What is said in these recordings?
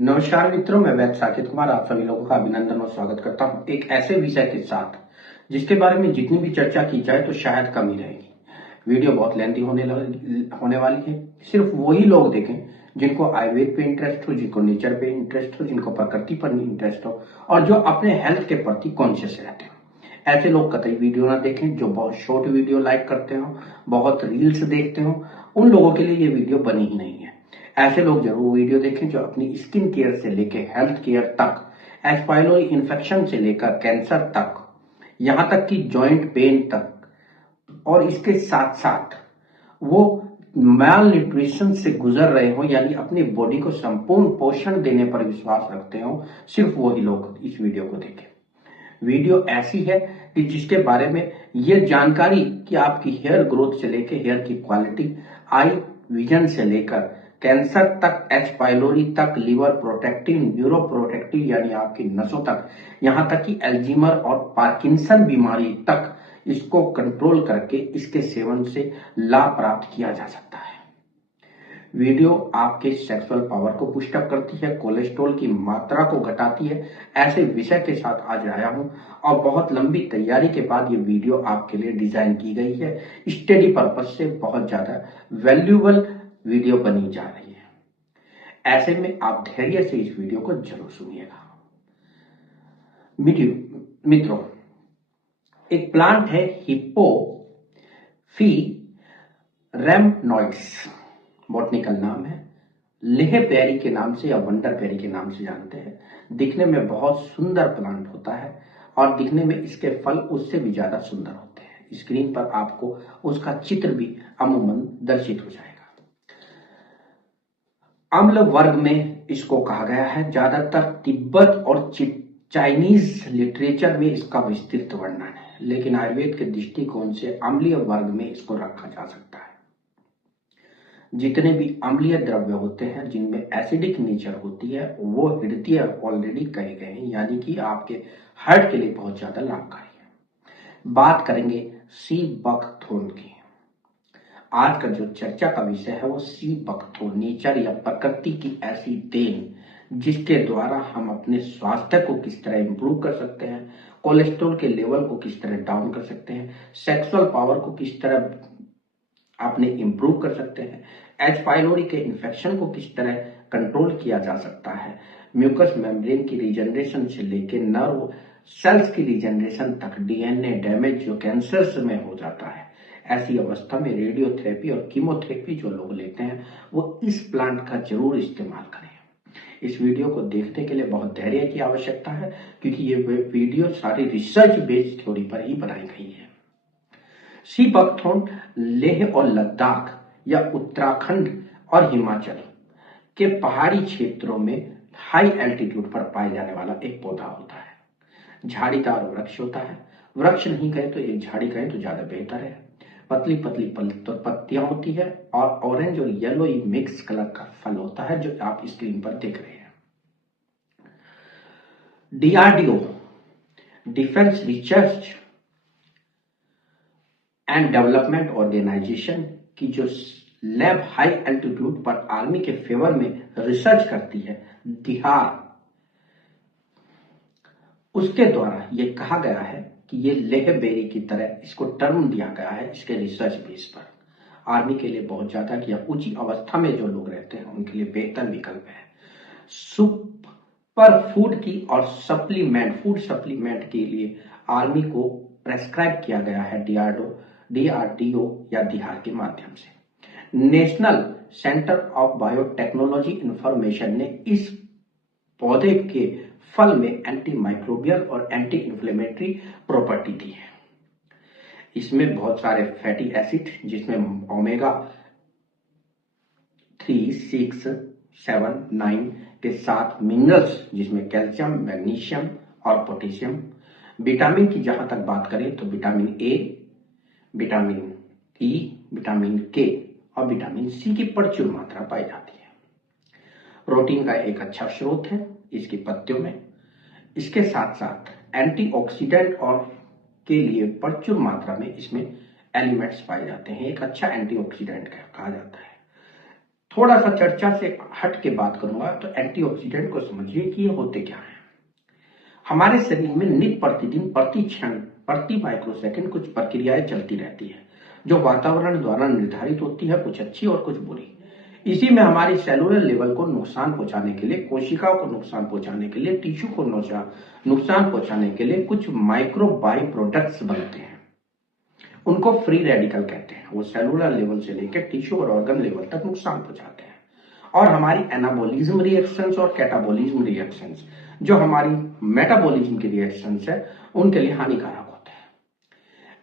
नमस्कार मित्रों, मैं वैद्य साकेत कुमार आप सभी लोगों का अभिनंदन और स्वागत करता हूं एक ऐसे विषय के साथ जिसके बारे में जितनी भी चर्चा की जाए तो शायद कम ही रहेगी। वीडियो बहुत लेंथी होने वाली है। सिर्फ वही लोग देखें जिनको आयुर्वेद पे इंटरेस्ट हो, जिनको नेचर पे इंटरेस्ट हो, जिनको प्रकृति पर इंटरेस्ट हो और जो अपने हेल्थ के प्रति कॉन्शियस रहते हो। ऐसे लोग कतई वीडियो ना देखें जो बहुत शॉर्ट वीडियो लाइक करते हो, बहुत रील्स देखते हो। उन लोगों के लिए ये वीडियो बनी ही नहीं है। ऐसे लोग जरूर वीडियो देखें जो अपनी स्किन केयर से लेकर हेल्थ केयर तक, एच पाइलोरी इन्फेक्शन से लेकर कैंसर तक, यहां तक कि जॉइंट पेन तक, और इसके साथ साथ वो माल न्यूट्रिशन से गुजर रहे हो, यानी अपनी बॉडी को संपूर्ण पोषण देने पर विश्वास रखते हो। सिर्फ वही लोग इस वीडियो को देखें। वीडियो ऐसी है कि जिसके बारे में ये जानकारी कि आपकी हेयर ग्रोथ से लेकर हेयर की क्वालिटी, आई विजन से लेकर कैंसर तक, एच पाइलोरी तक, लिवर प्रोटेक्टिव, न्यूरो प्रोटेक्टिव यानी आपकी नसों तक, यहां तक कि एल्जीमर और पार्किंसन बीमारी तक इसको कंट्रोल करके इसके सेवन से लाभ प्राप्त किया जा सकता है। वीडियो आपके सेक्सुअल पावर को पुस्ट अप करती है, कोलेस्ट्रॉल की मात्रा को घटाती है। ऐसे विषय के साथ आज आया हूं और बहुत लंबी तैयारी के बाद ये वीडियो आपके लिए डिजाइन की गई है। स्टडी पर्पज से बहुत ज्यादा वैल्यूएबल वीडियो बनी जा रही है। ऐसे में आप धैर्य से इस वीडियो को जरूर सुनिएगा। मित्रों, एक प्लांट है हिप्पोफी रेमनॉइड्स, बॉटनिकल नाम है। लेह पेरी के नाम से या वंडर पेरी के नाम से जानते हैं। दिखने में बहुत सुंदर प्लांट होता है और दिखने में इसके फल उससे भी ज्यादा सुंदर होते हैं। स्क्रीन पर आपको उसका चित्र भी अमूमन दर्शित हो जाएगा। अम्ल वर्ग में इसको कहा गया है। ज्यादातर तिब्बत और चाइनीज लिटरेचर में इसका विस्तृत वर्णन है, लेकिन आयुर्वेद के दृष्टिकोण से अम्लीय वर्ग में इसको रखा जा सकता है। जितने भी अम्लीय द्रव्य होते हैं जिनमें एसिडिक नेचर होती है वो हृदय ऑलरेडी कहे गए हैं, यानी कि आपके हार्ट के लिए बहुत ज्यादा लाभकारी है। बात करेंगे सी बकथोर्न की। आज का जो चर्चा का विषय है वो सी बकथोर्न, नेचर या प्रकृति की ऐसी देन जिसके द्वारा हम अपने स्वास्थ्य को किस तरह इंप्रूव कर सकते हैं, कोलेस्ट्रॉल के लेवल को किस तरह डाउन कर सकते हैं, सेक्सुअल पावर को किस तरह आपने इंप्रूव कर सकते हैं, एच पाइलोरी के इन्फेक्शन को किस तरह कंट्रोल किया जा सकता है, म्यूकस मेम्ब्रेन की रीजनरेशन से लेकर नर्व सेल्स की रीजनरेशन तक, डीएनए डैमेज जो कैंसर में हो जाता है। ऐसी अवस्था में रेडियोथेरेपी और कीमोथेरेपी जो लोग लेते हैं वो इस प्लांट का जरूर इस्तेमाल करें। इस वीडियो को देखने के लिए बहुत धैर्य की आवश्यकता है, क्योंकि ये वीडियो सारी रिसर्च बेस्ड थ्योरी पर ही बनाई गई है। सी बकथोर्न लेह और लद्दाख या उत्तराखंड और हिमाचल के पहाड़ी क्षेत्रों में हाई एल्टीट्यूड पर पाए जाने वाला एक पौधा होता है। झाड़ीदार वृक्ष होता है। वृक्ष नहीं कहे तो एक झाड़ी कहे तो ज्यादा बेहतर है। पतली पतली पत्तियां होती है और ऑरेंज और येलो मिक्स कलर का फल होता है जो आप स्क्रीन पर देख रहे हैं। DRDO, defence research and development organisation की जो लैब हाई एल्टीट्यूड पर आर्मी के फेवर में रिसर्च करती है, दिहार, उसके द्वारा यह कहा गया है कि ये लेह बेरी की तरह इसको टर्म दिया गया है इसके रिसर्च बेस पर। आर्मी के लिए बहुत ज्यादा या ऊंची अवस्था में जो लोग रहते हैं उनके लिए बेहतर विकल्प है। सुपर फूड की और फूड सप्लीमेंट के लिए आर्मी को प्रेस्क्राइब किया गया है डीआरडीओ या दिहार के माध्यम से। National centre of biotechnology information ने इस पौधे के फल में एंटी माइक्रोबियल और एंटी इंफ्लेमेटरी प्रॉपर्टी दी है। इसमें बहुत सारे फैटी एसिड जिसमें ओमेगा 3, 6, 7, 9 के साथ मिनरल्स जिसमें कैल्शियम, मैग्नीशियम और पोटेशियम, विटामिन की जहां तक बात करें तो vitamin A, vitamin E, vitamin के और विटामिन सी की प्रचुर मात्रा पाई जाती है। प्रोटीन का एक अच्छा स्रोत है इसकी पत्तियों में। इसके साथ साथ एंटीऑक्सीडेंट और के लिए प्रचुर मात्रा में इसमें एलिमेंट्स पाए जाते हैं। एक अच्छा एंटीऑक्सीडेंट कहा जाता है। थोड़ा सा चर्चा से हट के बात करूंगा तो एंटीऑक्सीडेंट को समझिए कि ये होते क्या है। हमारे शरीर में नित्य प्रतिदिन प्रति क्षण प्रति माइक्रोसेकंड कुछ प्रक्रियाएं चलती रहती है जो वातावरण द्वारा निर्धारित होती है, कुछ अच्छी और कुछ बुरी। इसी में हमारी सेलुलर लेवल को नुकसान पहुंचाने के लिए, कोशिकाओं को नुकसान पहुंचाने के लिए, टिश्यू को नुकसान पहुंचाने के लिए कुछ माइक्रो बाई प्रोडक्ट्स बनते हैं। उनको फ्री रेडिकल कहते हैं। वो सेलुलर लेवल से लेकर टिश्यू और ऑर्गन लेवल तक नुकसान पहुंचाते हैं। और हमारी एनाबोलिज्म रिएक्शंस और कैटाबोलिज्म रिएक्शंस, जो हमारी मेटाबॉलिज्म की रिएक्शंस है, उनके लिए हानिकारक होते हैं।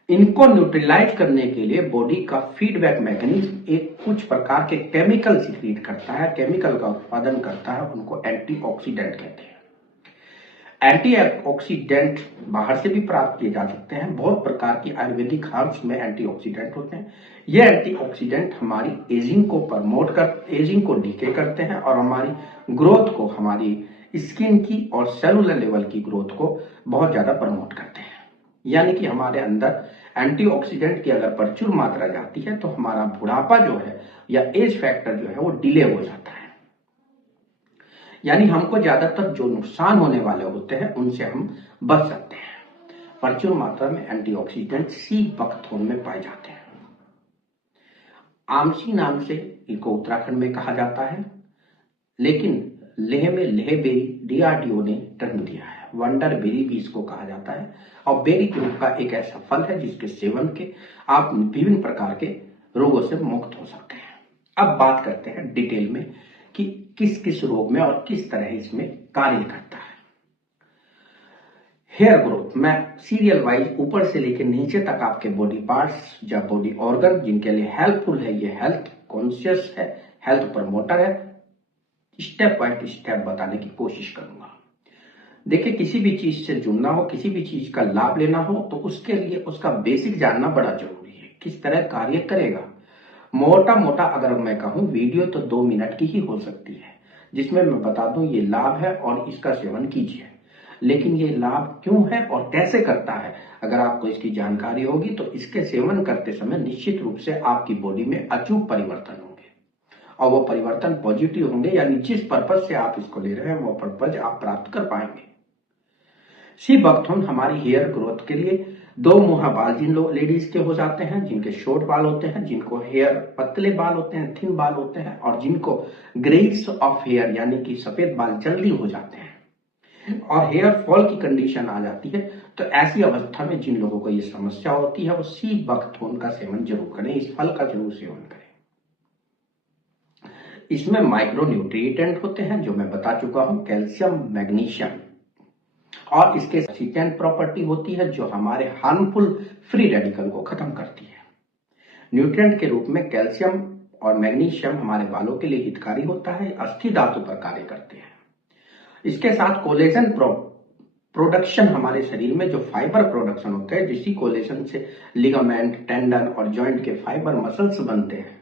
इनको न्यूट्रलाइज करने के लिए बॉडी का फीडबैक मैकेनिज्म एक कुछ प्रकार के केमिकल सीक्रेट करता है, केमिकल का उत्पादन करता है। उनको एंटीऑक्सीडेंट कहते हैं। एंटीऑक्सीडेंट बाहर से भी प्राप्त किए जा सकते हैं। बहुत प्रकार की आयुर्वेदिक हर्ब्स में एंटीऑक्सीडेंट होते हैं। ये एंटीऑक्सीडेंट हमारी एजिंग को डीके करते हैं और हमारी ग्रोथ को, हमारी स्किन की और सेलुलर लेवल की ग्रोथ को बहुत ज्यादा प्रमोट करते हैं। यानी कि हमारे अंदर एंटीऑक्सीडेंट की अगर प्रचुर मात्रा जाती है तो हमारा बुढ़ापा जो है या एज फैक्टर जो है वो डिले हो जाता है। यानी हमको ज्यादातर जो नुकसान होने वाले होते हैं उनसे हम बच सकते हैं। प्रचुर मात्रा में एंटीऑक्सीडेंट सी बकथोर्न में पाए जाते हैं। आमसी नाम से इनको उत्तराखंड में कहा जाता है, लेकिन लेह में लेह बेरी डीआरडीओ ने टर्म दिया है। वंडर बेरी भी इसको कहा जाता है और बेरी ग्रुप का एक ऐसा फल है जिसके सेवन के आप विभिन्न प्रकार के रोगों से मुक्त हो सकते हैं। अब बात करते हैं डिटेल में कि किस किस रोग में और किस तरह इसमें कार्य करता है। हेयर ग्रोथ में सीरियल वाइज ऊपर से लेकर नीचे तक आपके बॉडी पार्ट्स या बॉडी ऑर्गन जिनके लिए हेल्पफुल है, ये हेल्थ कॉन्शियस है, हेल्थ प्रमोटर है, स्टेप बाय स्टेप बताने की कोशिश करूंगा। देखिए, किसी भी चीज से जुड़ना हो, किसी भी चीज का लाभ लेना हो तो उसके लिए उसका बेसिक जानना बड़ा जरूरी है, किस तरह कार्य करेगा। मोटा मोटा अगर मैं कहूं वीडियो तो 2 मिनट की ही हो सकती है जिसमें मैं बता दूं ये लाभ है और इसका सेवन कीजिए। लेकिन ये लाभ क्यों है और कैसे करता है, अगर आपको इसकी जानकारी होगी तो इसके सेवन करते समय निश्चित रूप से आपकी बॉडी में अचूक परिवर्तन होंगे और वो परिवर्तन पॉजिटिव होंगे। यानी जिस पर्पज से आप इसको ले रहे हैं वो पर्पज आप प्राप्त कर पाएंगे। सी बकथोर्न हमारी हेयर ग्रोथ के लिए 2 मुहा बाल जिन लेडीज के हो जाते हैं, जिनके शॉर्ट बाल होते हैं, जिनको हेयर पतले बाल होते हैं, थिन बाल होते हैं, और जिनको ग्रेइंग्स ऑफ हेयर यानी कि सफेद बाल जल्दी हो जाते हैं और हेयर फॉल की कंडीशन आ जाती है, तो ऐसी अवस्था में जिन लोगों को ये समस्या होती है वो सी बकथोर्न का सेवन जरूर करें, इस फल का जरूर सेवन करें। इसमें माइक्रो न्यूट्रिएंट होते हैं जो मैं बता चुका हूं, कैल्शियम, मैग्नीशियम, और इसके एक्सीटेंट प्रॉपर्टी होती है जो हमारे हार्मफुल फ्री रेडिकल को खत्म करती है। न्यूट्रिएंट के रूप में कैल्शियम और मैग्नीशियम हमारे बालों के लिए हितकारी होता है, अस्थि धातु पर कार्य करते हैं। इसके साथ कोलेजन प्रोडक्शन, हमारे शरीर में जो फाइबर प्रोडक्शन होते हैं, जिसी कोलेजन से लिगामेंट, टेंडन और जॉइंट के फाइबर मसल्स बनते हैं,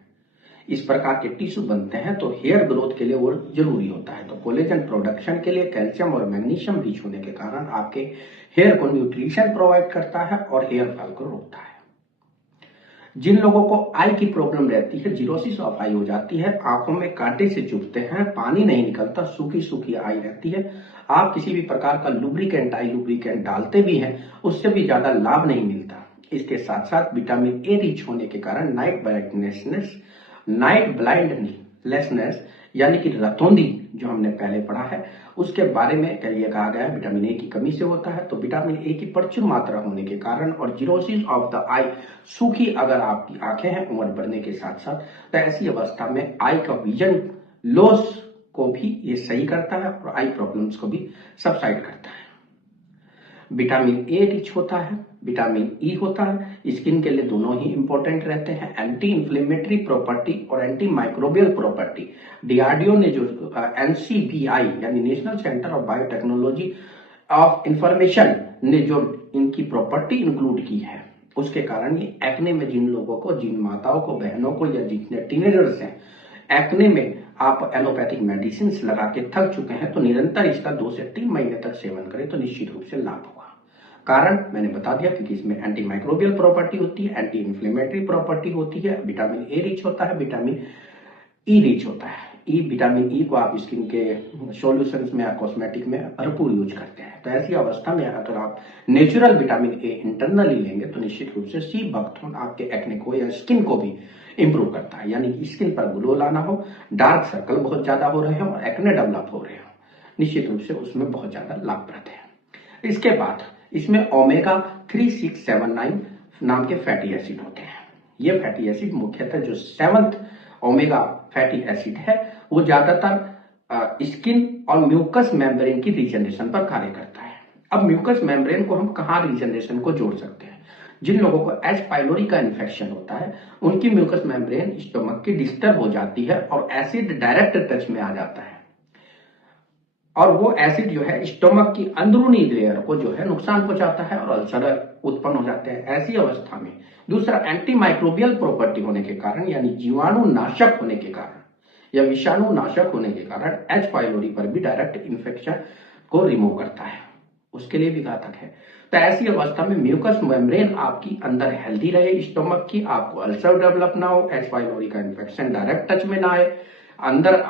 इस प्रकार के टिश्यू बनते हैं, तो हेयर ग्रोथ के लिए वो जरूरी होता है। तो कोलेजन प्रोडक्शन के लिए कैल्शियम और मैग्नीशियम रिच होने के कारण आपके हेयर को न्यूट्रिशन प्रोवाइड करता है और हेयर फॉल को रोकता है। जिन लोगों को आई की प्रॉब्लम रहती है, जीरोसिस ऑफ आई हो जाती है, आंखों में कांटे से चुभते हैं, पानी नहीं निकलता, सूखी सूखी आई रहती है, आप किसी भी प्रकार का लुब्रिकेंट, आई लुब्रिकेंट डालते भी हैं, उससे भी ज्यादा लाभ नहीं मिलता। इसके साथ साथ विटामिन ए रिच होने के कारण नाइट ब्लाइंडनेस यानी कि रतौंधी जो हमने पहले पढ़ा है उसके बारे में ये कहा गया है, विटामिन ए की कमी से होता है। तो विटामिन ए की प्रचुर मात्रा होने के कारण और जीरोसिस ऑफ द आई, सूखी अगर आपकी आंखें हैं उम्र बढ़ने के साथ साथ, तो ऐसी अवस्था में आई का विजन लॉस को भी ये सही करता है और आई प्रॉब्लम्स को भी सबसाइड करता है। विटामिन ए रिच होता है, विटामिन ई होता है, स्किन के लिए दोनों ही इंपॉर्टेंट रहते हैं। एंटी इंफ्लेमेटरी प्रॉपर्टी और एंटी माइक्रोबियल प्रॉपर्टी, डीआरडीओ ने जो एनसीबीआई यानी national centre of biotechnology of information ने जो इनकी प्रॉपर्टी इंक्लूड की है, उसके कारण ये एक्ने में जिन लोगों को, जिन माताओं को, बहनों को या जितने टीनेजर्स हैं, एक्ने में आप एलोपैथिक मेडिसिन लगा के थक चुके हैं, तो निरंतर इसका 2 से 3 महीने तक सेवन करें तो निश्चित रूप से लाभ होगा। कारण मैंने बता दिया, क्योंकि इसमें एंटी माइक्रोबियल प्रॉपर्टी होती है, एंटी इंफ्लेमेटरी प्रॉपर्टी होती है, विटामिन ए रिच होता है, विटामिन ई रिच होता है। ई विटामिन ई को आप स्किन के सॉल्यूशंस में या कॉस्मेटिक में भरपूर यूज करते हैं। तो ऐसी अवस्था में अगर आप नेचुरल विटामिन ए इंटरनली लेंगे तो निश्चित रूप से सी बकथोर्न आपके एक्ने को या स्किन को भी इंप्रूव करता है, यानी कि स्किन पर ग्लो लाना हो, डार्क सर्कल बहुत ज्यादा हो रहे हो और एक्ने डेवलप हो रहे हो, निश्चित रूप से उसमें बहुत ज्यादा लाभप्रद है। इसके बाद इसमें ओमेगा 3679 नाम के फैटी एसिड होते हैं। ये फैटी एसिड मुख्यतः जो 7th ओमेगा फैटी एसिड है वो ज्यादातर स्किन और म्यूकस मेम्ब्रेन की रीजनरेशन पर कार्य करता है। अब म्यूकस मेम्ब्रेन को हम कहाँ रीजनरेशन को जोड़ सकते हैं? जिन लोगों को एच पाइलोरी का इन्फेक्शन होता है उनकी म्यूकस मेम्ब्रेन स्टोमक की डिस्टर्ब हो जाती है और एसिड डायरेक्ट टच में आ जाता है और वो एसिड जो है स्टोमक की अंदरूनी लेयर को जो है नुकसान पहुंचाता है और अल्सर उत्पन्न हो जाते हैं। ऐसी अवस्था में दूसरा एंटी माइक्रोबियल प्रॉपर्टी होने के कारण, यानी जीवाणु नाशक होने के कारण या विषाणु नाशक होने के कारण एच पाइलोरी पर भी डायरेक्ट इन्फेक्शन को रिमूव करता है, उसके लिए भी घातक है। तो ऐसी अवस्था में म्यूकस मेम्ब्रेन आपकी अंदर हेल्दी रहे स्टोमक की, आपको अल्सर डेवलप ना हो, एच पाइलोरी का इन्फेक्शन डायरेक्ट टच में ना आए अंदर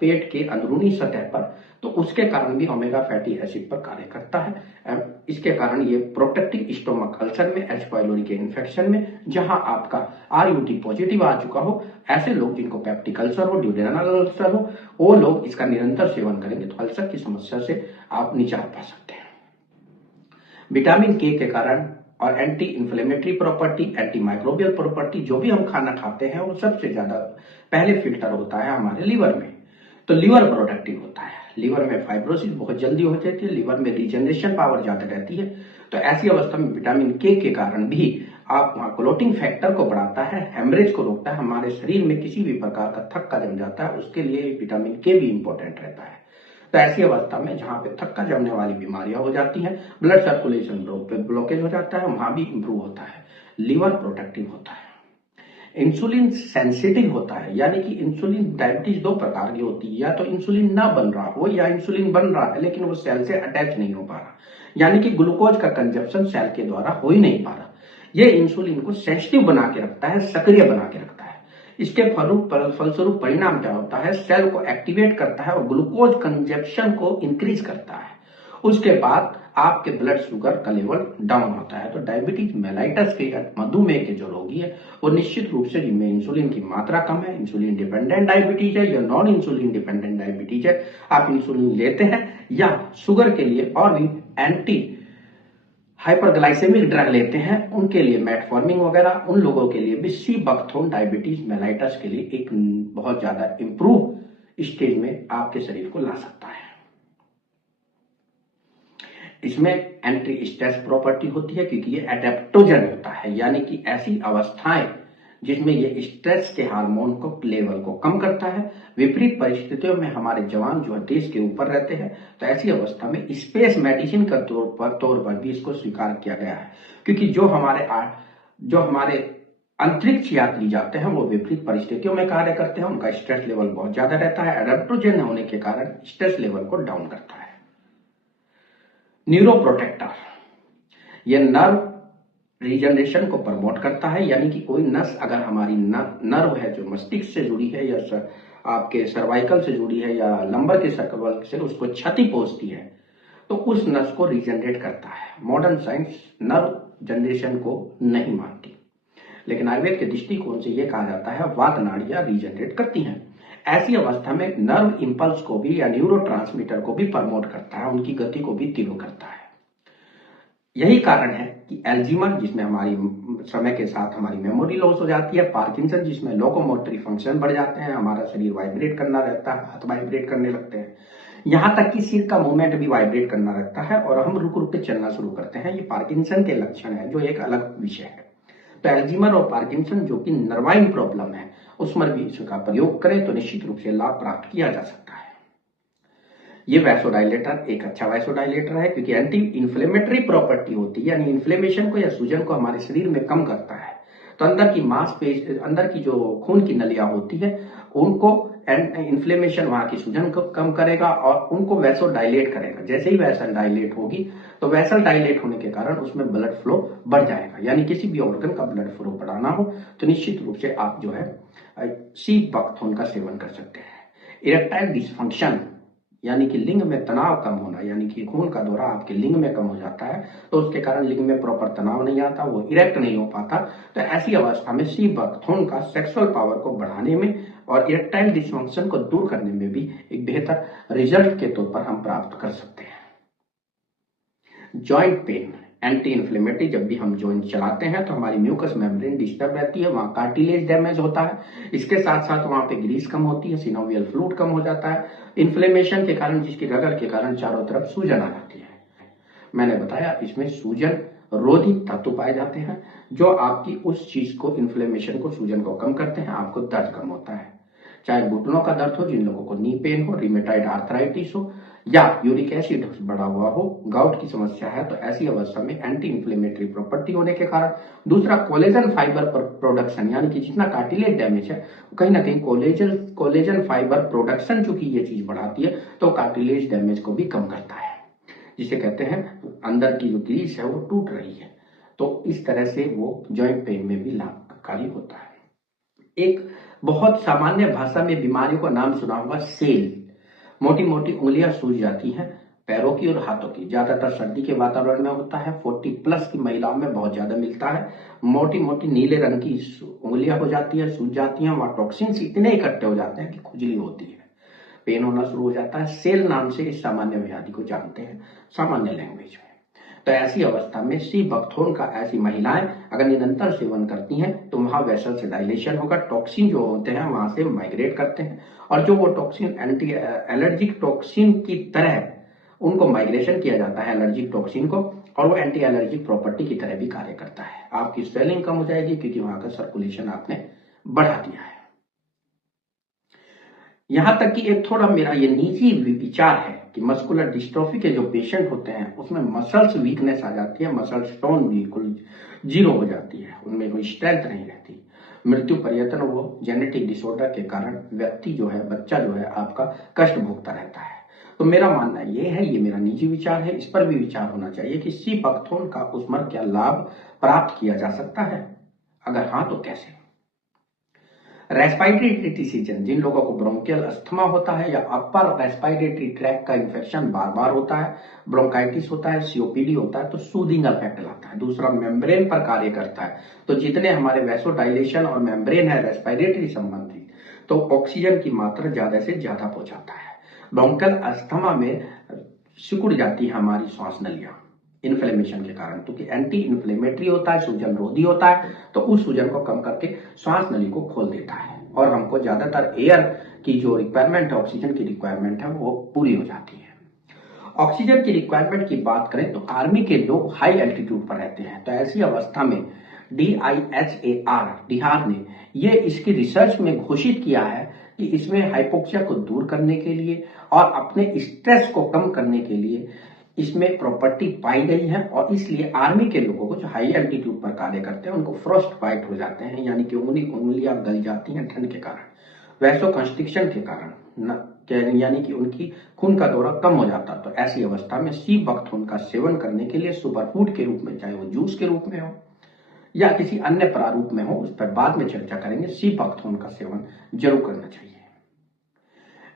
पेट के अंदरूनी सतह पर, तो उसके कारण भी ओमेगा फैटी एसिड पर कार्य करता है। इसके कारण ये प्रोटेक्टिव स्टोमक अल्सर में, एच पाइलोरी के इन्फेक्शन में, जहां आपका आरयूटी पॉजिटिव आ चुका हो, ऐसे लोग जिनको पेप्टिक अल्सर हो, ड्यूडेनल अल्सर हो, वो लोग इसका निरंतर सेवन करेंगे तो अल्सर की समस्या से आप निजात पा सकते हैं। विटामिन के कारण और anti inflammatory property, anti microbial property, जो भी हम खाना खाते हैं वो सबसे ज्यादा पहले फिल्टर होता है हमारे लीवर में, तो लीवर प्रोडक्टिव होता है। लीवर में फाइब्रोसिस बहुत जल्दी हो जाती है, लीवर में रीजनरेशन पावर ज्यादा रहती है। तो ऐसी अवस्था में विटामिन के कारण भी आप वहां क्लोटिंग फैक्टर को बढ़ाता है, हेमरेज को रोकता है, हमारे शरीर में किसी भी प्रकार का थक्का जम जाता है उसके लिए विटामिन के भी इंपॉर्टेंट रहता है। तो ऐसी अवस्था में जहां पे थक्का जमने वाली बीमारियां हो जाती हैं, ब्लड सर्कुलेशन ब्लॉकेज हो जाता है, वहां भी इंप्रूव होता है। लीवर प्रोटेक्टिव होता है, इंसुलिन सेंसिटिव होता है, यानी कि इंसुलिन डायबिटीज दो प्रकार की होती है, या तो इंसुलिन ना बन रहा हो या इंसुलिन बन रहा है लेकिन वो सेल से अटैच नहीं हो पा रहा, यानी कि ग्लूकोज का कंजप्शन सेल के द्वारा हो ही नहीं पा रहा। ये इंसुलिन को सेंसिटिव बना के रखता है, सक्रिय बना के रखता है। इसके फलस्वरूप परिणाम क्या होता है? सेल को एक्टिवेट करता है और ग्लूकोज कंजप्शन को इंक्रीज करता है। उसके बाद आपके ब्लड शुगर का लेवल डाउन होता है। तो डायबिटीज मेलाइटस के या मधुमेह के जो रोगी है वो निश्चित रूप से जिनमें इंसुलिन की मात्रा कम है, इंसुलिन डिपेंडेंट डायबिटीज है या नॉन इंसुलिन डिपेंडेंट डायबिटीज है, आप इंसुलिन लेते हैं या शुगर के लिए और भी एंटी हाइपरग्लाइसेमिक ड्रग लेते हैं, उनके लिए मेटफॉर्मिन वगैरह, उन लोगों के लिए भी सी बकथोर्न डायबिटीज मेलाइटस के लिए एक बहुत ज्यादा इंप्रूव स्टेज में आपके शरीर को ला सकता है। इसमें एंटी स्ट्रेस प्रॉपर्टी होती है क्योंकि ये एडेप्टोजन होता है, यानी कि ऐसी अवस्थाएं जिसमें ये स्ट्रेस के हार्मोन को लेवल को कम करता है। विपरीत परिस्थितियों में हमारे जवान जो देश के ऊपर रहते हैं, तो ऐसी अवस्था में स्पेस मेडिसिन का तौर पर भी इसको स्वीकार किया गया है, क्योंकि जो हमारे अंतरिक्ष यात्री जाते हैं वो विपरीत परिस्थितियों में कार्य करते हैं, उनका स्ट्रेस लेवल बहुत ज्यादा रहता है। एडेप्टोजन होने के कारण स्ट्रेस लेवल को डाउन करता है। न्यूरोप्रोटेक्टर, यह नर्व रीजनरेशन को प्रमोट करता है, यानी कि कोई नस अगर हमारी नर्व है जो मस्तिष्क से जुड़ी है या आपके सर्वाइकल से जुड़ी है या लंबर के सर्कल से उसको क्षति पहुंचती है तो उस नस को रीजनरेट करता है। मॉडर्न साइंस नर्व जनरेशन को नहीं मानती, लेकिन आयुर्वेद के दृष्टिकोण से यह कहा जाता है वात नाड़ियां रीजनरेट करती हैं। ऐसी अवस्था में नर्व इंपल्स को भी या न्यूरोट्रांसमीटर को भी प्रमोट करता है, उनकी गति को भी तीव्र करता है। यही कारण है कि एल्जीमर, जिसमें हमारी समय के साथ हमारी मेमोरी लॉस हो जाती है, पार्किंसन जिसमें लोकोमोटरी फंक्शन बढ़ जाते हैं, हमारा शरीर वाइब्रेट करना रहता है, हाथ वाइब्रेट करने लगते हैं, यहां तक कि सिर का मूवमेंट भी वाइब्रेट करना रहता है और हम रुक रुक के चलना शुरू करते हैं। ये पार्किंसन के लक्षण है जो एक अलग विषय है। तो एल्जीमर और पार्किंसन जो कि नर्वाइन प्रॉब्लम है उसमें भी इसका प्रयोग करें तो निश्चित रूप से लाभ प्राप्त किया जा सकता है। ये वैसोडाइलेटर एक अच्छा वैसोडाइलेटर है क्योंकि एंटी इंफ्लेमेटरी प्रॉपर्टी होती है, यानी इन्फ्लेमेशन को या सूजन को हमारे शरीर में कम करता है। तो अंदर की मांसपेशी, अंदर की जो खून की नलियां होती है उनको इन्फ्लेमेशन, वहां की सूजन को कम करेगा और उनको वैसोडाइलेट करेगा। जैसे ही वैसल डायलेट होगी तो वैसल डायलेट होने के कारण उसमें ब्लड फ्लो बढ़ जाएगा, यानी किसी भी ऑर्गन का ब्लड फ्लो बढ़ाना हो तो निश्चित रूप से आप जो है सी बकथोर्न का सेवन कर सकते हैं। इरेक्टाइल डिसफंक्शन यानी कि लिंग में तनाव कम होना, यानी कि खून का दौरा आपके लिंग में कम हो जाता है, तो उसके कारण लिंग में प्रॉपर तनाव नहीं आता, वो इरेक्ट नहीं हो पाता। तो ऐसी अवस्था में सी बकथोर्न का सेक्सुअल पावर को बढ़ाने में और इरेक्टाइल डिसफंक्शन को दूर करने में भी एक बेहतर रिजल्ट के तौर पर हम प्राप्त कर सकते हैं। जॉइंट पेन, एंटी इन्फ्लेमेटरी, जब भी हम जॉइंट चलाते हैं तो हमारी म्यूकस मेम्ब्रेन डिस्टर्ब रहती है, वहां कार्टिलेज डैमेज होता है, इसके साथ साथ वहां पे ग्रीस कम होती है, सिनोवियल फ्लूइड कम हो जाता है, इन्फ्लेमेशन के कारण, जिसकी रगड़ के कारण चारों तरफ सूजन आ जाती है। मैंने बताया इसमें सूजन रोधी तत्व पाए जाते हैं जो आपकी उस चीज को, इन्फ्लेमेशन को, सूजन को कम करते हैं, आपको दर्द कम होता है। चाहे घुटनों का दर्द हो, जिन लोगों को नी पेन हो, रिमेटाइड आर्थराइटिस हो, या यूरिक एसिड बढ़ा हुआ हो, गाउट की समस्या है, तो ऐसी अवस्था में एंटी इन्फ्लेमेटरी प्रॉपर्टी होने के कारण, दूसरा कोलेजन फाइबर प्रोडक्शन, यानी कि जितना कार्टिलेज डैमेज है कहीं ना कहीं कोलेजन फाइबर प्रोडक्शन चूंकि ये चीज बढ़ाती है, तो कार्टिलेज डैमेज को भी कम करता है, जिसे कहते हैं अंदर की जो ग्रीस है वो टूट रही है। तो इस तरह से वो जॉइंट पेन में भी लाभकारी होता है। एक बहुत सामान्य भाषा में बीमारियों का नाम सुना होगा, सेल। मोटी मोटी उंगलियां सूज जाती हैं पैरों की और हाथों की, ज्यादातर सर्दी के वातावरण में होता है, 40+ की महिलाओं में बहुत ज्यादा मिलता है। मोटी मोटी नीले रंग की उंगलियां हो जाती है, सूज जाती हैं, वहां टॉक्सिन्स इतने इकट्ठे हो जाते हैं कि खुजली होती है, पेन होना शुरू हो जाता है। सेल नाम से इस सामान्य व्याधि को जानते हैं सामान्य लैंग्वेज में। तो ऐसी अवस्था में सी बकथोर्न का ऐसी महिलाएं अगर निरंतर सेवन करती हैं तो वहां वेसल से डायलेशन होगा, टॉक्सिन जो होते हैं वहां से माइग्रेट करते हैं, और जो वो टॉक्सिन एंटी एलर्जिक टॉक्सिन की तरह उनको माइग्रेशन किया जाता है एलर्जिक टॉक्सिन को, और वो एंटी एलर्जिक प्रॉपर्टी की तरह भी कार्य करता है। आपकी स्वेलिंग कम हो जाएगी क्योंकि वहां का सर्कुलेशन आपने बढ़ा दिया है। यहां तक कि एक थोड़ा मेरा ये निजी विचार है कि मस्कुलर डिस्ट्रोफी के जो पेशेंट होते हैं उसमें मसल्स वीकनेस आ जाती है, मसल्स टोन बिल्कुल जीरो हो जाती है, उनमें कोई स्ट्रेंथ नहीं रहती, मृत्यु पर्यटन वो जेनेटिक डिसऑर्डर के कारण व्यक्ति जो है, बच्चा जो है आपका कष्ट भोगता रहता है। तो मेरा मानना ये है, ये मेरा निजी विचार है, इस पर भी विचार होना चाहिए कि सी बकथोर्न का उसमें क्या लाभ प्राप्त किया जा सकता है, अगर हाँ तो कैसे। रेस्पिरेटरी डिसीजन, जिन लोगों को ब्रोंकियल अस्थमा होता है या अपर रेस्पिरेटरी ट्रैक का इन्फेक्शन बार बार होता है, ब्रोंकाइटिस होता है, सीओपीडी होता है, तो सूदिंग इफेक्ट लाता है। दूसरा मेम्ब्रेन पर कार्य करता है, तो जितने हमारे वैसोडाइलेशन और मेम्ब्रेन है रेस्पिरेटरी संबंधी, तो ऑक्सीजन की मात्रा ज्यादा से ज्यादा पहुंचाता है। ब्रोंकियल अस्थमा में सिकुड़ जाती है हमारी श्वास नलियां इन्फ्लेमेशन के कारण, क्योंकि एंटी इन्फ्लेमेटरी होता है, सूजन रोधी होता है, तो उस सूजन को कम करके श्वास नली को खोल देता है और हमको ज्यादातर एयर की जो रिक्वायरमेंट है, ऑक्सीजन की रिक्वायरमेंट है, वो पूरी हो जाती है। ऑक्सीजन की रिक्वायरमेंट की बात करें तो आर्मी के लोग हाई एल्टीट्यूड पर रहते हैं, तो ऐसी अवस्था में डिहार ने ये इसकी रिसर्च में घोषित किया है कि इसमें हाइपोक्सिया को दूर करने के लिए और अपने स्ट्रेस को कम करने के लिए इसमें प्रॉपर्टी पाई गई है, और इसलिए आर्मी के लोगों को जो हाई एल्टीट्यूड पर कार्य करते हैं उनको फ्रॉस्ट बाइट हो जाते हैं, यानी कि उंगलियां गल जाती हैं ठंड के कारण, वैसो कंस्ट्रिक्शन के कारण, यानी कि उनकी खून का दौरा कम हो जाता। तो ऐसी अवस्था में सी बकथोर्न का सेवन करने के लिए सुपर फूड के रूप में, चाहे वो जूस के रूप में हो या किसी अन्य प्रारूप में हो, उस पर बाद में चर्चा करेंगे, सी बकथोर्न का सेवन जरूर करना चाहिए।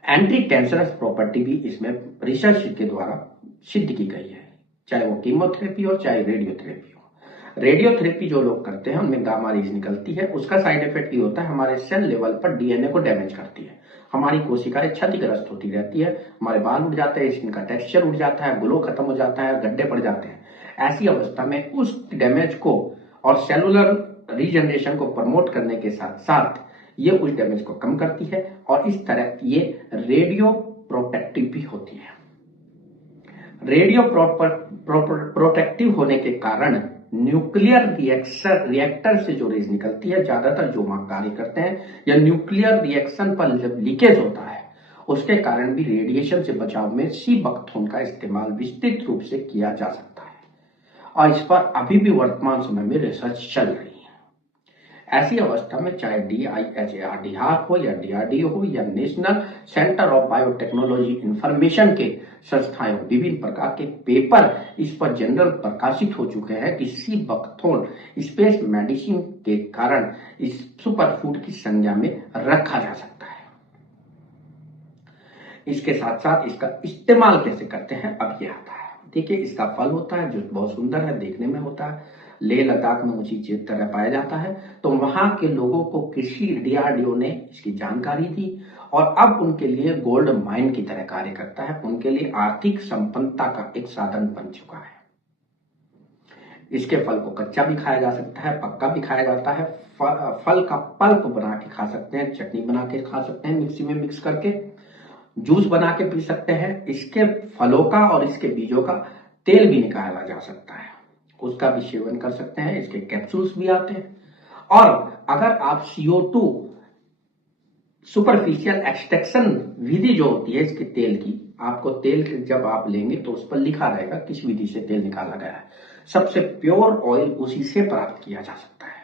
एंटी कैंसरस प्रॉपर्टी भी इसमें रिसर्च के द्वारा सिद्ध की गई है, चाहे वो कीमोथेरेपी हो चाहे रेडियोथेरेपी हो। रेडियोथेरेपी जो लोग करते हैं उनमें गामा रेज निकलती है, उसका साइड इफेक्ट ये होता है हमारे सेल लेवल पर डीएनए को डैमेज करती है, हमारी कोशिकाएं क्षतिग्रस्त होती रहती है, हमारे बाल उड़ जाते हैं, स्किन का टेक्सचर उड़ जाता है, ग्लो खत्म हो जाता है, गड्ढे पड़ जाते हैं। ऐसी अवस्था में उस डैमेज को और सेलुलर रीजनरेशन को प्रमोट करने के साथ साथ ये उस डैमेज को कम करती है, और इस तरह ये रेडियो प्रोटेक्टिव भी होती है। रेडियो प्रोटेक्टिव होने के कारण न्यूक्लियर रिएक्टर से जो रेज निकलती है, ज्यादातर जो वहां कार्य करते हैं या न्यूक्लियर रिएक्शन पर जब लीकेज होता है उसके कारण भी रेडिएशन से बचाव में सी बकथोर्न का इस्तेमाल विस्तृत रूप से किया जा सकता है, और इस पर अभी भी वर्तमान समय में रिसर्च चल रही है। ऐसी अवस्था में चाहे DIHAR हो या DRDO हो या national centre of biotechnology information के संस्थाएं हो, विभिन्न प्रकार के पेपर इस पर जनरल प्रकाशित हो चुके हैं कि सीबकथोर्न स्पेस मेडिसिन के कारण इस सुपरफूड की संज्ञा में रखा जा सकता है। इसके साथ साथ इसका इस्तेमाल कैसे करते हैं अब ये आता है। देखिए, इसका फल होता है जो बहुत सुंदर है, देखने में होता है, लेह लद्दाख में ऊंची तरह पाया जाता है। तो वहां के लोगों को कृषि DRDO ने इसकी जानकारी दी और अब उनके लिए गोल्ड माइन की तरह कार्य करता है, उनके लिए आर्थिक संपन्नता का एक साधन बन चुका है। इसके फल को कच्चा भी खाया जा सकता है, पक्का भी खाया जाता है। फल का पल्प बना के खा सकते हैं, चटनी बना के खा सकते हैं, मिक्सी में मिक्स करके जूस बना के पी सकते हैं। इसके फलों का और इसके बीजों का तेल भी निकाला जा सकता है, उसका भी सेवन कर सकते हैं। इसके कैप्सूल्स भी आते हैं। और अगर आप CO2 सुपरफिशियल एक्सट्रैक्शन विधि जो होती है इसके तेल की, आपको तेल जब आप लेंगे तो उस पर लिखा रहेगा किस विधि से तेल निकाला गया है। सबसे प्योर ऑयल उसी से प्राप्त किया जा सकता है।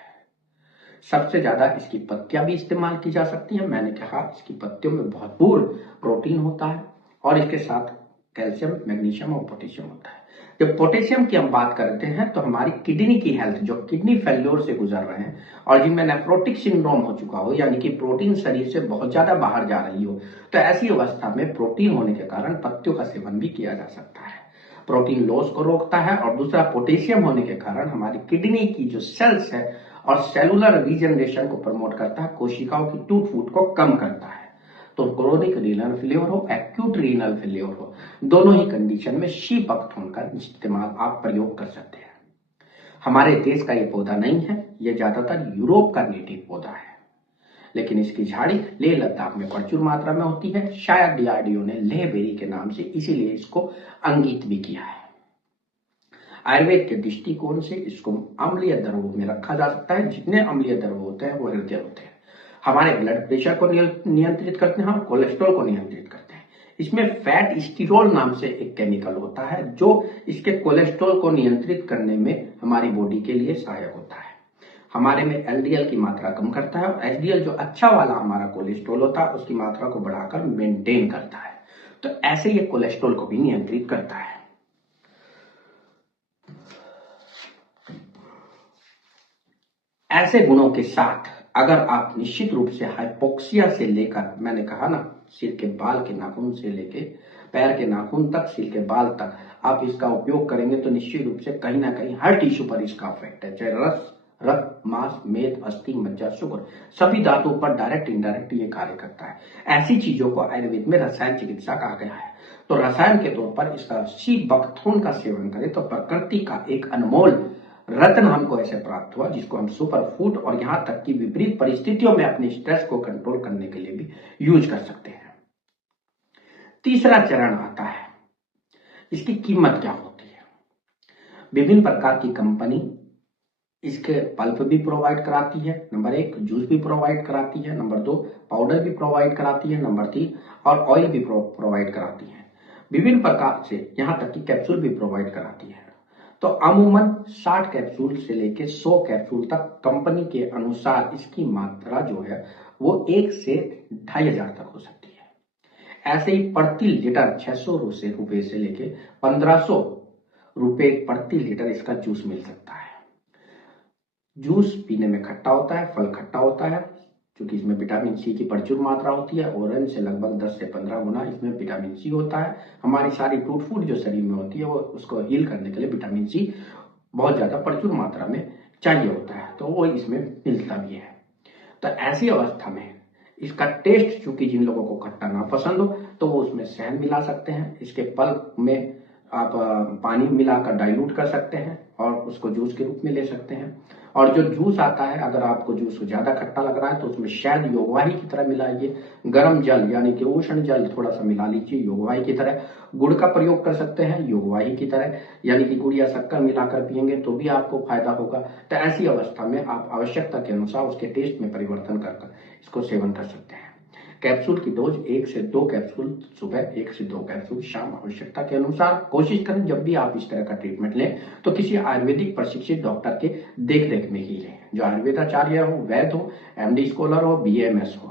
सबसे ज्यादा इसकी पत्तियां भी इस्तेमाल की जा सकती हैं। मैंने कहा इसकी पत्तियों में भरपूर प्रोटीन होता है और इसके साथ कैल्शियम, मैग्नीशियम और पोटेशियम होता है। जब पोटेशियम की हम बात करते हैं तो हमारी किडनी की हेल्थ, जो किडनी फेल्योर से गुजर रहे हैं और जिनमें नेफ्रोटिक सिंड्रोम हो चुका हो, यानी कि प्रोटीन शरीर से बहुत ज्यादा बाहर जा रही हो, तो ऐसी अवस्था में प्रोटीन होने के कारण पत्तियों का सेवन भी किया जा सकता है। प्रोटीन लॉस को रोकता है और दूसरा पोटेशियम होने के कारण हमारी किडनी की जो सेल्स है और सेलुलर रीजनरेशन को प्रमोट करता है, कोशिकाओं की टूट फूट को कम करता है। तो क्रोनिक रीनल फेल्योर हो, एक्यूट रीनल फेल्योर हो, दोनों ही कंडीशन में सीबकथोर्न का इस्तेमाल आप प्रयोग कर सकते हैं। हमारे देश का ये पौधा नहीं है, ये ज्यादातर यूरोप का नेटिव पौधा है, लेकिन इसकी झाड़ी लेह लद्दाख में प्रचुर मात्रा में होती है। शायद DRDO ने लेह बेरी के नाम से इसीलिए इसको अंकित भी किया है। आयुर्वेद के दृष्टिकोण से इसको अम्लीय द्रवों में रखा जा सकता है। जितने अम्लीय द्रव होते हैं वो हृदय होते हैं, हमारे ब्लड प्रेशर को नियंत्रित करते हैं और कोलेस्ट्रॉल को नियंत्रित करते हैं। इसमें फैट स्टीरोल नाम से एक केमिकल होता है जो इसके कोलेस्ट्रॉल को नियंत्रित करने में हमारी बॉडी के लिए सहायक होता है। हमारे में LDL की मात्रा कम करता है और HDL जो अच्छा वाला हमारा कोलेस्ट्रॉल होता है उसकी मात्रा को बढ़ाकर मेंटेन करता है। तो ऐसे ये कोलेस्ट्रॉल को भी नियंत्रित करता है। ऐसे गुणों के साथ अगर आप निश्चित रूप से हाइपोक्सिया से लेकर, मैंने कहा ना, सिर के बाल के नाखून से लेके पैर के नाखून तक, सिर के बाल तक आप इसका उपयोग करेंगे तो निश्चित रूप से कहीं ना कहीं हर टिश्यू पर इसका इफेक्ट है, चाहे रस, रक्त, मांस, मेद, अस्थि, मज्जा, शुक्र, सभी धातुओं पर डायरेक्ट इनडायरेक्ट ये कार्य करता है। ऐसी चीजों को आयुर्वेद में रसायन चिकित्सा कहा गया है। तो रसायन के तौर पर इसका सीबकथोर्न का सेवन करें तो प्रकृति का एक अनमोल रत्न हमको ऐसे प्राप्त हुआ जिसको हम सुपर फूड और यहां तक कि विपरीत परिस्थितियों में अपने स्ट्रेस को कंट्रोल करने के लिए भी यूज कर सकते हैं। तीसरा चरण आता है, इसकी कीमत क्या होती है। विभिन्न प्रकार की कंपनी इसके पल्प भी प्रोवाइड कराती है, नंबर 1, जूस भी प्रोवाइड कराती है, नंबर 2, पाउडर भी प्रोवाइड कराती है, नंबर 3, और ऑयल भी प्रोवाइड कराती है। विभिन्न प्रकार से यहां तक कि कैप्सूल भी प्रोवाइड कराती है। तो अमूमन 60 कैप्सूल से लेके 100 कैप्सूल तक कंपनी के अनुसार इसकी मात्रा जो है वो 1 से 2500 तक हो सकती है। ऐसे ही प्रति लीटर 600 रुपए से लेके 1500 रुपए प्रति लीटर इसका जूस मिल सकता है। जूस पीने में खट्टा होता है, फल खट्टा होता है, क्योंकि इसमें विटामिन सी की प्रचुर मात्रा होती है। ऑरेंज से लगभग 10 से 15 गुना इसमें विटामिन सी होता है। हमारी सारी टूट फूट जो शरीर में होती है वो उसको हील करने के लिए विटामिन सी बहुत ज्यादा प्रचुर मात्रा में चाहिए होता है, तो वो इसमें मिलता भी है। तो ऐसी अवस्था में इसका टेस्ट, चूंकि जिन लोगों को खट्टा ना पसंद हो तो वो उसमें शहद मिला सकते हैं। इसके पल्प में आप पानी मिलाकर डाइल्यूट कर सकते हैं और उसको जूस के रूप में ले सकते हैं। और जो जूस आता है, अगर आपको जूस ज्यादा खट्टा लग रहा है तो उसमें शहद योगवाही की तरह मिलाइए, गर्म जल यानी कि उष्ण जल थोड़ा सा मिला लीजिए योगवाही की तरह। गुड़ का प्रयोग कर सकते हैं योगवाही की तरह, यानी कि गुड़ या शक्कर मिलाकर पिएंगे तो भी आपको फायदा होगा। तो ऐसी अवस्था में आप आवश्यकता के अनुसार उसके टेस्ट में परिवर्तन कर इसको सेवन कर सकते हैं। कैप्सूल की डोज 1 से 2 कैप्सूल सुबह, 1 से 2 कैप्सूल शाम, आवश्यकता के अनुसार। कोशिश करें जब भी आप इस तरह का ट्रीटमेंट लें तो किसी आयुर्वेदिक प्रशिक्षित डॉक्टर के देखरेख में ही लें, जो आयुर्वेदाचार्य हो, वैद्य हो, MD स्कॉलर हो, BAMS हो,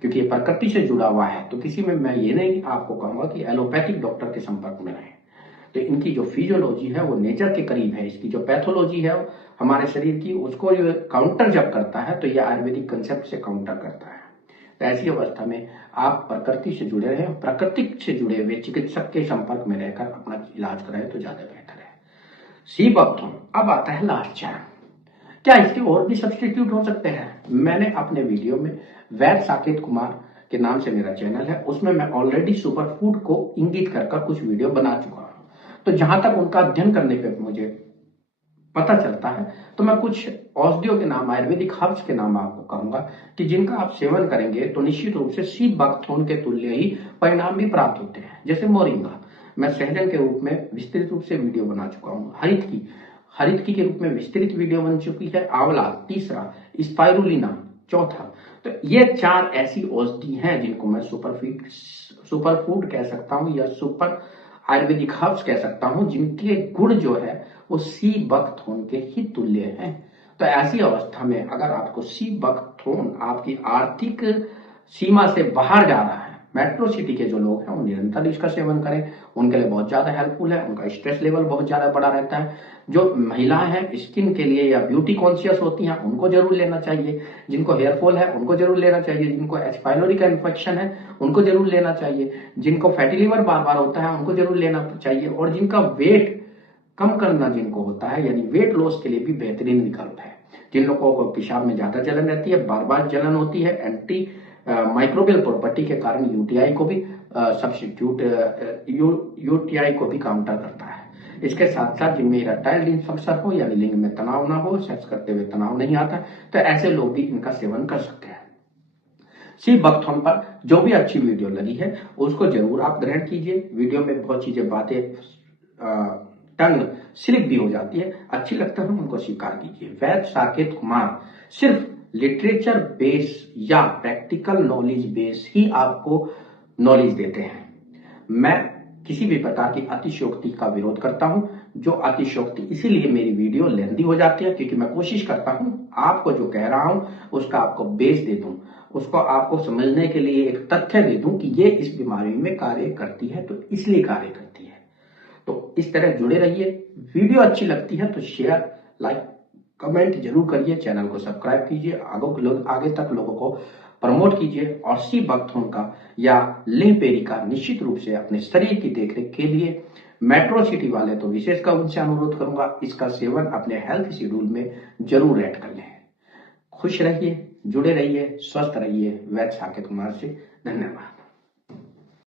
क्योंकि ये प्रकृति से जुड़ा हुआ है। तो किसी में मैं ये नहीं आपको कहूंगा कि एलोपैथिक डॉक्टर के संपर्क में रहें। तो इनकी जो फिजियोलॉजी है वो नेचर के करीब है, इसकी जो पैथोलॉजी है हमारे शरीर की, उसको ये काउंटर जब करता है तो ये आयुर्वेदिक कंसेप्ट से काउंटर करता है। तो ऐसी अवस्था में आप प्रकृति से जुड़े रहें, प्राकृतिक से जुड़े हुए चिकित्सक के संपर्क में रहकर अपना इलाज कराएं तो ज्यादा बेहतर है। Sea buckthorn. अब आता है लास्ट चरण, क्या इसके और भी सब्सटीट्यूट हो सकते हैं? मैंने अपने वीडियो में वैद्य साकेत कुमार के नाम से मेरा चैनल है, उसमें मैं ऑलरेडी सुपर फूड को इंगित कर कुछ वीडियो बना चुका हूं। तो जहां तक उनका अध्ययन करने पे मुझे पता चलता है तो मैं कुछ औषधियों के नाम, आयुर्वेदिक हर्ब्स के नाम आपको कहूंगा कि जिनका आप सेवन करेंगे तो निश्चित रूप से सी बकथोर्न के तुल्य ही परिणाम भी प्राप्त होते हैं। जैसे मोरिंगा, मैं सहजन के रूप में विस्तृत रूप से वीडियो बना चुका हूँ। हरितकी के रूप में विस्तृत वीडियो बन चुकी है। आंवला तीसरा, स्पाइरुलिना चौथा। तो ये 4 ऐसी औषधि हैं जिनको मैं सुपर फूड कह सकता हूं या सुपर आयुर्वेदिक हर्ब्स कह सकता हूं, जिनके गुण जो है वो सी बकथोर्न के ही तुल्य हैं। तो ऐसी अवस्था में अगर आपको सी बकथोर्न आपकी आर्थिक सीमा से बाहर जा रहा है, मेट्रो सिटी के जो लोग हैं वो निरंतर इसका सेवन करें, उनके लिए बहुत ज्यादा हेल्पफुल है। उनका स्ट्रेस लेवल बहुत ज्यादा बड़ा रहता है। जो महिलाएं हैं स्किन के लिए या ब्यूटी कॉन्शियस होती हैं उनको जरूर लेना चाहिए, जिनको हेयर फॉल है उनको जरूर लेना चाहिए, जिनको एच पाइलोरी का इन्फेक्शन है उनको जरूर लेना चाहिए, जिनको फैटी लिवर बार बार होता है उनको जरूर लेना चाहिए, और जिनका वेट कम करना जिनको होता है यानी वेट लॉस के लिए भी बेहतरीन विकल्प है। जिन लोगों को पेशाब में ज्यादा जलन रहती है, बार बार जलन होती है, एंटी माइक्रोबियल प्रॉपर्टी के कारण यूटीआई को भी सब्स्टिट्यूट यूटीआई को भी काउंटर करता है। इसके साथ साथ जिनमें इरेक्टाइल डिसफंक्शन हो यानी लिंग में तनाव ना हो, सेक्स करते हुए तनाव नहीं आता, तो ऐसे लोग भी इनका सेवन कर सकते हैं। सी बकथोर्न पर जो भी अच्छी वीडियो लगी है उसको जरूर आप ग्रहण कीजिए। वीडियो में बहुत चीजें बातें टंग स्लिप भी हो जाती है, अच्छी लगता है उनको स्वीकार कीजिए। वैद्य साकेत कुमार सिर्फ लिटरेचर बेस या प्रैक्टिकल नॉलेज बेस ही आपको नॉलेज देते हैं। मैं किसी भी प्रकार की अतिशयोक्ति का विरोध करता हूं। जो अतिशयोक्ति, इसीलिए मेरी वीडियो लेंथी हो जाती है, क्योंकि मैं कोशिश करता हूं आपको जो कह रहा हूं उसका आपको बेस दे दूं, उसको आपको समझने के लिए एक तथ्य दे दूं कि ये इस बीमारी में कार्य करती है तो इसलिए कार्य करती है। तो इस तरह जुड़े रहिए। वीडियो अच्छी लगती है तो शेयर, लाइक, कमेंट जरूर करिए, चैनल को सब्सक्राइब कीजिए, आगे तक लोगों को प्रमोट कीजिए। और सी बकथोर्न का या लिंपेरी का निश्चित रूप से अपने शरीर की देखरेख के लिए मेट्रो सिटी वाले तो विशेषकर उनसे अनुरोध करूंगा, इसका सेवन अपने हेल्थ शेड्यूल में जरूर ऐड कर लें। खुश रहिए, जुड़े रहिए, स्वस्थ रहिए। वैद्य साकेत कुमार से धन्यवाद।